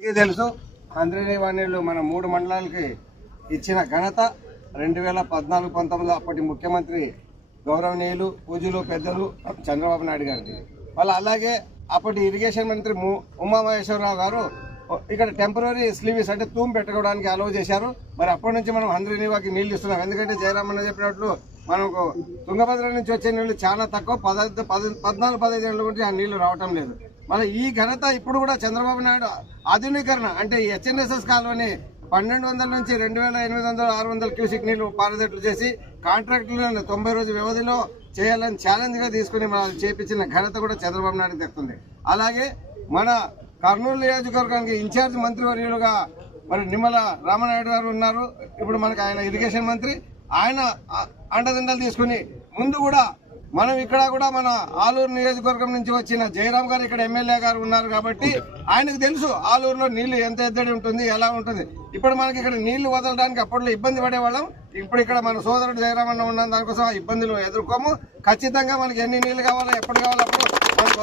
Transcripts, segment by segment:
తెలుసు అంద్రేని వాణిలు మన మూడు మండలాలకి ఇచ్చిన ఘనత రెండు వేల పద్నాలుగు పంతొమ్మిదిలో అప్పటి ముఖ్యమంత్రి గౌరవనీయులు పూజలు పెద్దలు చంద్రబాబు నాయుడు గారికి వాళ్ళు అలాగే అప్పటి ఇరిగేషన్ మంత్రి ము- ఉమామహేశ్వరరావు గారు ఇక్కడ టెంపరీ స్లీవ్స్ అంటే తూము పెట్టుకోవడానికి అలౌ చేశారు. మరి అప్పటి నుంచి మనం హంద్రీనివాకి నీళ్ళు ఇస్తున్నాం. ఎందుకంటే జయరామన్న చెప్పినట్లు మనకు తుంగభద్ర నుంచి వచ్చే నీళ్ళు చాలా తక్కువ. పదహైదు పది పద్నాలుగు పదహైదు ఏళ్ళ గురించి ఆ నీళ్ళు రావటం లేదు. మన ఈ ఘనత ఇప్పుడు కూడా చంద్రబాబు నాయుడు ఆధునీకరణ అంటే ఈ హెచ్ఎన్ఎస్ఎస్ కాలువని పన్నెండు వందల నుంచి రెండు వేల ఎనిమిది వందల ఆరు వందల క్యూసిక్ నీళ్ళు పారదట్లు చేసి కాంట్రాక్టులను తొంభై రోజు వ్యవధిలో చేయాలని ఛాలెంజ్గా తీసుకుని మనం చేపించిన ఘనత కూడా చంద్రబాబు నాయుడు తెస్తుంది. అలాగే మన కర్నూలు నియోజకవర్గానికి ఇన్ఛార్జ్ మంత్రివర్యులుగా మరి నిమ్మల రామనాయుడు గారు ఉన్నారు. ఇప్పుడు మనకు ఆయన ఇరిగేషన్ మంత్రి. ఆయన అండదండలు తీసుకుని ముందు కూడా మనం ఇక్కడ కూడా మన ఆలూరు నియోజకవర్గం నుంచి వచ్చిన జయరాం గారు ఇక్కడ ఎమ్మెల్యే గారు ఉన్నారు కాబట్టి ఆయనకు తెలుసు ఆలూరులో నీళ్ళు ఎంత ఎద్దడి ఉంటుంది ఎలా ఉంటుంది. ఇప్పుడు మనకి ఇక్కడ నీళ్ళు వదలడానికి అప్పట్లో ఇబ్బంది పడేవాళ్ళం. ఇప్పుడు ఇక్కడ మన సోదరుడు జయరాం అన్న ఉన్న దానికోసం ఆ ఇబ్బందులు ఎదుర్కోము. ఖచ్చితంగా మనకి ఎన్ని నీళ్ళు కావాలో ఎప్పుడు కావాలో అప్పుడు మనకు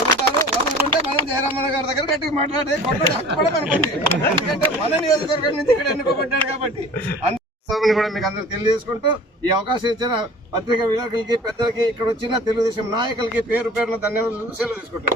వదులుతారు జయరామన్న గారి దగ్గర గట్టిగా మాట్లాడే కొట్టడే హక్కు కూడా మనకు ఎందుకంటే మన నియోజకవర్గం నుంచి ఇక్కడ ఎన్నుకోబడ్డాడు కాబట్టి. అంత సభని కూడా మీకు అందరూ తెలియజేసుకుంటూ ఈ అవకాశం ఇచ్చిన పత్రికా విలేకరులకి పెద్దలకి ఇక్కడ వచ్చిన తెలుగుదేశం నాయకులకి పేరు పేరున ధన్యవాదాలు సెలవు తీసుకుంటారు